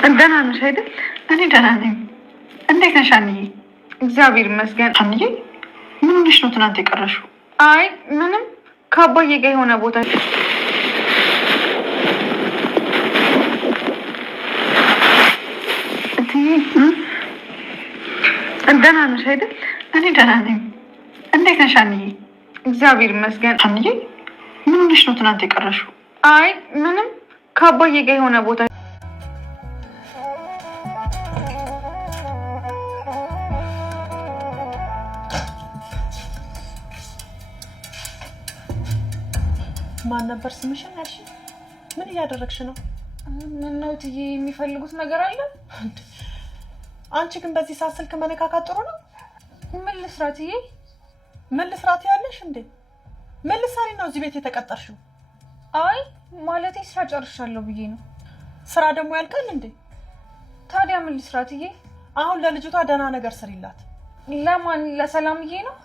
ደህና ነሽ አይደል? እኔ ደህና ነኝ። እንዴት ነሽ አንዬ? እግዚአብሔር ይመስገን። አንዬ ምን ሆነሽ ነው ትናንት የቀረሽው? አይ ምንም፣ ከአባዬ ጋር የሆነ ቦታ ደህና ነሽ አይደል? እኔ ደህና ነኝ። እንዴት ነሽ አንዬ? እግዚአብሔር ይመስገን። አንዬ ምን ሆነሽ ነው ትናንት የቀረሽው? አይ ምንም፣ ከአባዬ ጋር የሆነ ቦታ ማን ነበር ስምሽን ያልሽ? ምን እያደረግሽ ነው? ምን ነው ትዬ፣ የሚፈልጉት ነገር አለ? አንቺ ግን በዚህ ሰዓት ስልክ መነካካት ጥሩ ነው? ምን ልስራ ትዬ? ምን ልስራት ያለሽ እንዴ? ምን ልትሰሪ ነው እዚህ ቤት የተቀጠርሽው? አይ ማለቴ ስራ ጨርሻለሁ ብዬ ነው። ስራ ደግሞ ያልቃል እንዴ? ታዲያ ምን ልስራ ትዬ? አሁን ለልጅቷ ደህና ነገር ስሪላት። ለማን? ለሰላምዬ ነው?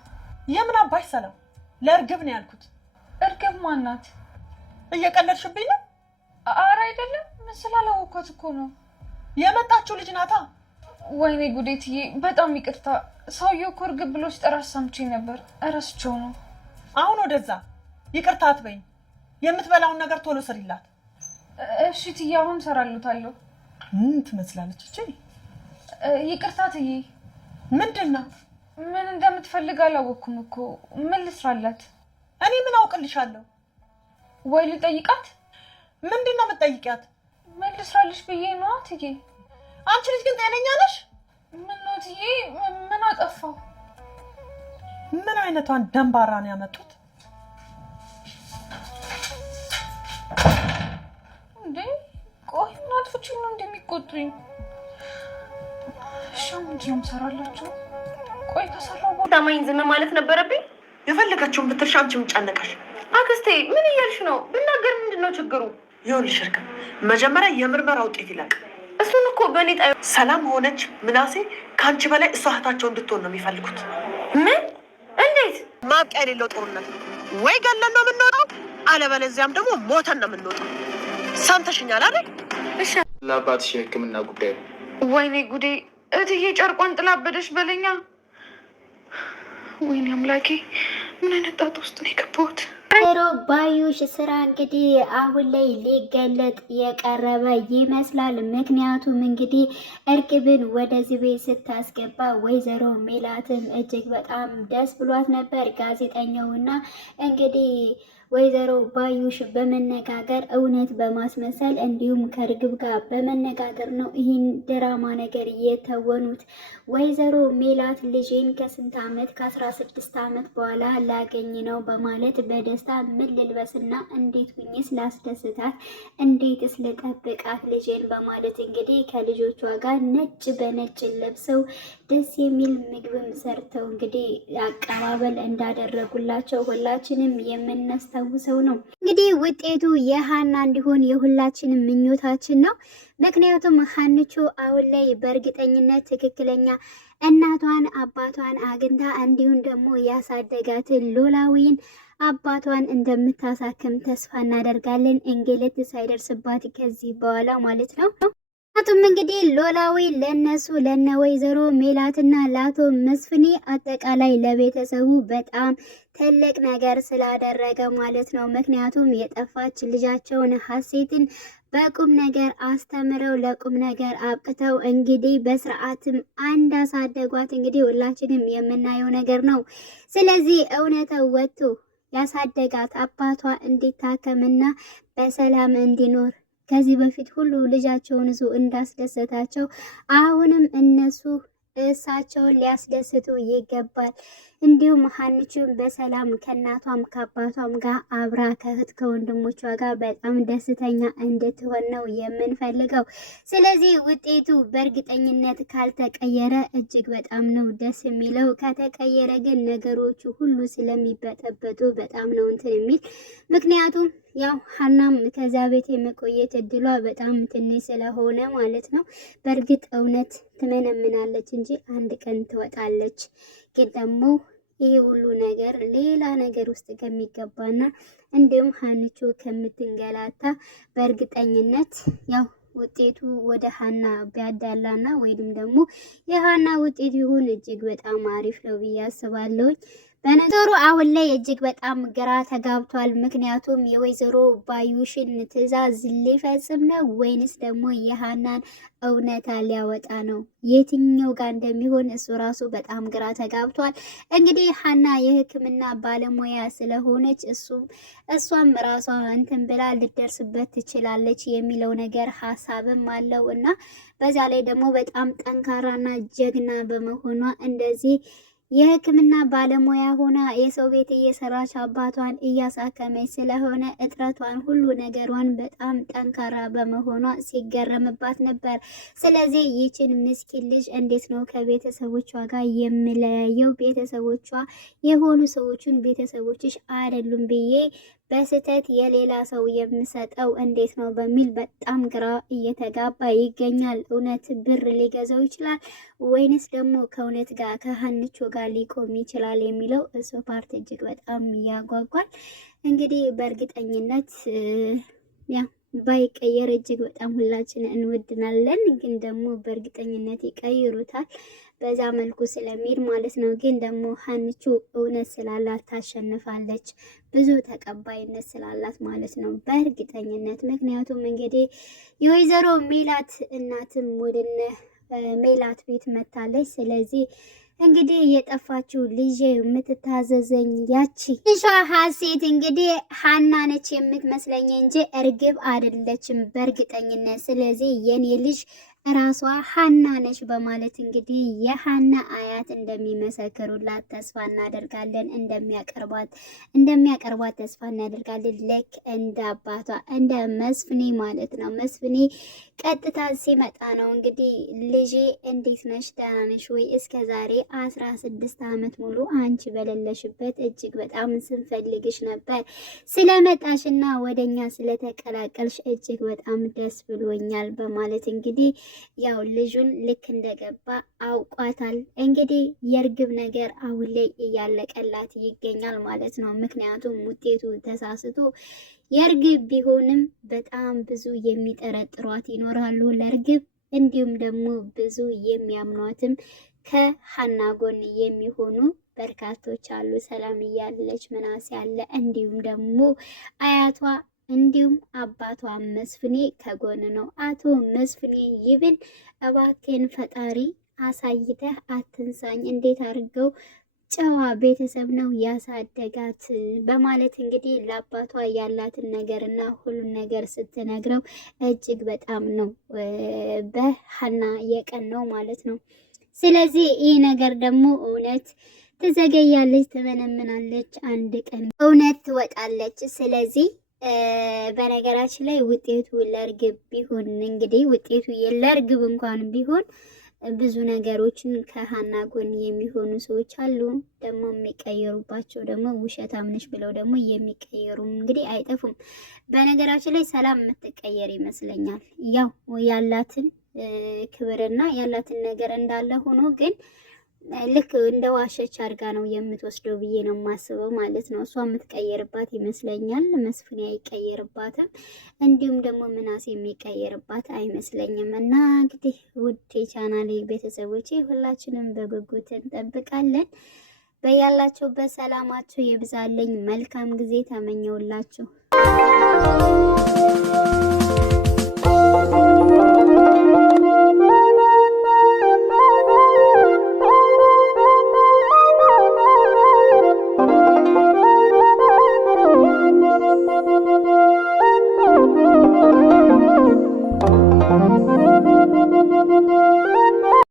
የምን አባሽ ሰላም? ለእርግብ ነው ያልኩት። እርግብ ማናት? እየቀለድሽብኝ ነው? ኧረ አይደለም፣ ምን ስላላወኳት እኮ ነው። የመጣችው ልጅ ናታ። ወይኔ ጉዴ ትዬ፣ በጣም ይቅርታ። ሰውዬው እኮ እርግብ ብሎ ሲጠራ ሰምቼ ነበር፣ እረስቸው ነው። አሁን ወደዛ ይቅርታ አትበይኝ። የምትበላውን ነገር ቶሎ ስሪላት። እሺ ትዬ፣ አሁን ሰራሉታለሁ። ምን ትመስላለች እቺ? ይቅርታ ትዬ። ምንድን ነው? ምን እንደምትፈልግ አላወኩም እኮ። ምን ልስራላት? እኔ ምን አውቅልሻለሁ? ወይ ልጠይቃት? ምንድን ነው የምትጠይቂያት? ምን ልስራልሽ ብዬ ነዋ ትዬ። አንቺ ልጅ ግን ጤነኛ ነሽ? ምን ነው ትዬ? ምን አጠፋው? ምን አይነቷን ደንባራ ነው ያመጡት እንዴ? ቆይ ምን አጥፍቼ ነው እንደሚቆጡኝ? እሺ ምንድን ነው የምሰራላቸው? ቆይ ከሰራው ታማኝ ዝም ማለት ነበረብኝ። የፈለጋችሁን ብትልሽ አንቺ ምን ጨነቀሽ? አክስቴ ምን እያልሽ ነው? ብናገር ምንድን ነው ችግሩ? ይኸውልሽ እርግብ፣ መጀመሪያ የምርመራ ውጤት ይላቅ። እሱን እኮ በእኔ ሰላም ሆነች ምናሴ ከአንቺ በላይ እሷ እህታቸው እንድትሆን ነው የሚፈልጉት። ምን? እንዴት? ማብቂያ የሌለው ጦርነት ነው። ወይ ገለን ነው የምንወጣው፣ አለበለዚያም ደግሞ ሞተን ነው የምንወጣው። ሰምተሽኛል አይደል? እሺ። ለአባትሽ የሕክምና ጉዳይ ነው። ወይኔ ጉዴ! እትዬ ጨርቋን ጥላበደሽ በለኛ። ወይኔ አምላኬ! ምን አይነት ጣጣ ውስጥ ነው የገባሁት? ወይዘሮ ባዩሽ ስራ እንግዲህ አሁን ላይ ሊገለጥ የቀረበ ይመስላል። ምክንያቱም እንግዲህ እርግብን ወደዚህ ቤት ስታስገባ ወይዘሮ ሜላትም እጅግ በጣም ደስ ብሏት ነበር። ጋዜጠኛውና እንግዲህ ወይዘሮ ባዩሽ በመነጋገር እውነት በማስመሰል እንዲሁም ከእርግብ ጋር በመነጋገር ነው ይህን ድራማ ነገር የተወኑት። ወይዘሮ ሜላት ልጄን ከስንት ዓመት ከ16 ዓመት በኋላ ላገኝ ነው በማለት በደስታ ምን ልልበስና እንዴት ሁኜ ስላስደስታት እንዴት ስለጠብቃት ልጄን በማለት እንግዲህ ከልጆቿ ጋር ነጭ በነጭ ለብሰው ደስ የሚል ምግብም ሰርተው እንግዲህ አቀባበል እንዳደረጉላቸው ሁላችንም የምናስታውሰው ነው። እንግዲህ ውጤቱ የሀና እንዲሆን የሁላችንም ምኞታችን ነው። ምክንያቱም ሀንቾ አሁን ላይ በእርግጠኝነት ትክክለኛ እናቷን አባቷን አግኝታ እንዲሁም ደግሞ ያሳደጋትን ኖላዊን አባቷን እንደምታሳክም ተስፋ እናደርጋለን። እንግልት ሳይደርስባት ከዚህ በኋላ ማለት ነው። ምክንያቱም እንግዲህ ኖላዊ ለነሱ ለነ ወይዘሮ ሜላትና ለአቶ መስፍኔ አጠቃላይ ለቤተሰቡ በጣም ትልቅ ነገር ስላደረገ ማለት ነው። ምክንያቱም የጠፋች ልጃቸውን ሀሴትን በቁም ነገር አስተምረው ለቁም ነገር አብቅተው እንግዲህ በስርዓትም አንድ አሳደጓት። እንግዲህ ሁላችንም የምናየው ነገር ነው። ስለዚህ እውነታው ወጥቶ ያሳደጋት አባቷ እንዲታከምና በሰላም እንዲኖር ከዚህ በፊት ሁሉ ልጃቸውን ይዞ እንዳስደሰታቸው አሁንም እነሱ እሳቸውን ሊያስደስቱ ይገባል። እንዲሁም ሀንቹን በሰላም ከእናቷም ከአባቷም ጋር አብራ ከእህት ከወንድሞቿ ጋር በጣም ደስተኛ እንድትሆን ነው የምንፈልገው። ስለዚህ ውጤቱ በእርግጠኝነት ካልተቀየረ እጅግ በጣም ነው ደስ የሚለው። ከተቀየረ ግን ነገሮቹ ሁሉ ስለሚበጠበጡ በጣም ነው እንትን የሚል። ምክንያቱም ያው ሀናም ከዛ ቤት የመቆየት እድሏ በጣም ትንሽ ስለሆነ ማለት ነው። በእርግጥ እውነት ትመነምናለች እንጂ አንድ ቀን ትወጣለች። ግን ደግሞ ይሄ ሁሉ ነገር ሌላ ነገር ውስጥ ከሚገባና እንዲሁም ሀንቾ ከምትንገላታ በእርግጠኝነት ያው ውጤቱ ወደ ሀና ቢያዳላና ወይንም ደግሞ የሀና ውጤት ይሁን እጅግ በጣም አሪፍ ነው ብዬ አስባለሁ። በነገሩ አሁን ላይ እጅግ በጣም ግራ ተጋብቷል። ምክንያቱም የወይዘሮ ባዩሽን ትዕዛዝ ሊፈጽም ነው ወይንስ ደግሞ የሀናን እውነታ ሊያወጣ ነው? የትኛው ጋር እንደሚሆን እሱ ራሱ በጣም ግራ ተጋብቷል። እንግዲህ ሀና የሕክምና ባለሙያ ስለሆነች እሷም ራሷ እንትን ብላ ልደርስበት ትችላለች የሚለው ነገር ሀሳብም አለው እና በዛ ላይ ደግሞ በጣም ጠንካራና ጀግና በመሆኗ እንደዚህ የሕክምና ባለሙያ ሆና የሰው ቤት እየሰራች አባቷን እያሳከመች ስለሆነ እጥረቷን ሁሉ ነገሯን በጣም ጠንካራ በመሆኗ ሲገረምባት ነበር። ስለዚህ ይችን ምስኪን ልጅ እንዴት ነው ከቤተሰቦቿ ጋር የምለያየው? ቤተሰቦቿ የሆኑ ሰዎችን ቤተሰቦችሽ አይደሉም ብዬ በስተት የሌላ ሰው የምሰጠው እንዴት ነው በሚል በጣም ግራ እየተጋባ ይገኛል። እውነት ብር ሊገዛው ይችላል ወይንስ ደግሞ ከእውነት ጋር ከሀንቾ ጋር ሊቆም ይችላል የሚለው እሱ ፓርት እጅግ በጣም ያጓጓል። እንግዲህ በእርግጠኝነት ባይቀየር እጅግ በጣም ሁላችን እንወድናለን፣ ግን ደግሞ በእርግጠኝነት ይቀይሩታል በዛ መልኩ ስለሚሄድ ማለት ነው። ግን ደግሞ ሀንቹ እውነት ስላላት ታሸንፋለች፣ ብዙ ተቀባይነት ስላላት ማለት ነው በእርግጠኝነት። ምክንያቱም እንግዲህ የወይዘሮ ሜላት እናትም ወደነ ሜላት ቤት መታለች። ስለዚህ እንግዲህ የጠፋችው ልጅ የምትታዘዘኝ ያቺ እሷ ሀሴት እንግዲህ ሀና ነች የምትመስለኝ እንጂ እርግብ አይደለችም በእርግጠኝነት። ስለዚህ የኔ ልጅ ራሷ ሀና ነች በማለት እንግዲህ የሀና አያት እንደሚመሰክሩላት ተስፋ እናደርጋለን። እንደሚያቀርቧት ተስፋ እናደርጋለን። ልክ እንደ አባቷ እንደ መስፍኔ ማለት ነው። መስፍኔ ቀጥታ ሲመጣ ነው እንግዲህ ልጄ እንዴት ነሽ ደህና ነሽ ወይ? እስከ ዛሬ 16 ዓመት ሙሉ አንቺ በሌለሽበት እጅግ በጣም ስንፈልግሽ ነበር። ስለመጣሽና ወደኛ ስለተቀላቀልሽ እጅግ በጣም ደስ ብሎኛል በማለት እንግዲህ ያው ልጁን ልክ እንደገባ አውቋታል። እንግዲህ የእርግብ ነገር አሁን ላይ እያለቀላት ይገኛል ማለት ነው። ምክንያቱም ውጤቱ ተሳስቶ የእርግብ ቢሆንም በጣም ብዙ የሚጠረጥሯት ይኖራሉ ለእርግብ፣ እንዲሁም ደግሞ ብዙ የሚያምኗትም ከሀና ጎን የሚሆኑ በርካቶች አሉ። ሰላም እያለች ምናሴ ያለ እንዲሁም ደግሞ አያቷ እንዲሁም አባቷ መስፍኔ ከጎን ነው። አቶ መስፍኔ ይብል እባክህን ፈጣሪ አሳይተህ አትንሳኝ፣ እንዴት አድርገው ጨዋ ቤተሰብ ነው ያሳደጋት በማለት እንግዲህ ለአባቷ ያላትን ነገርና ሁሉን ነገር ስትነግረው እጅግ በጣም ነው በሀና የቀናው ማለት ነው። ስለዚህ ይህ ነገር ደግሞ እውነት ትዘገያለች፣ ትመነምናለች፣ አንድ ቀን እውነት ትወጣለች። ስለዚህ በነገራችን ላይ ውጤቱ ለእርግብ ቢሆን እንግዲህ ውጤቱ ለእርግብ እንኳን ቢሆን ብዙ ነገሮችን ከሀና ጎን የሚሆኑ ሰዎች አሉ። ደግሞ የሚቀየሩባቸው ደግሞ ውሸታም ነሽ ብለው ደግሞ የሚቀየሩም እንግዲህ አይጠፉም። በነገራችን ላይ ሰላም የምትቀየር ይመስለኛል። ያው ያላትን ክብርና ያላትን ነገር እንዳለ ሆኖ ግን ልክ እንደ ዋሸች አድርጋ ነው የምትወስደው ብዬ ነው የማስበው ማለት ነው። እሷ የምትቀየርባት ይመስለኛል። መስፍኔ አይቀየርባትም፣ እንዲሁም ደግሞ ምናሴ የሚቀየርባት አይመስለኝም። እና እንግዲህ ውድ የቻናሌ ቤተሰቦቼ ሁላችንም በጉጉት እንጠብቃለን። በያላችሁበት ሰላማችሁ ይብዛልኝ። መልካም ጊዜ ተመኘውላችሁ።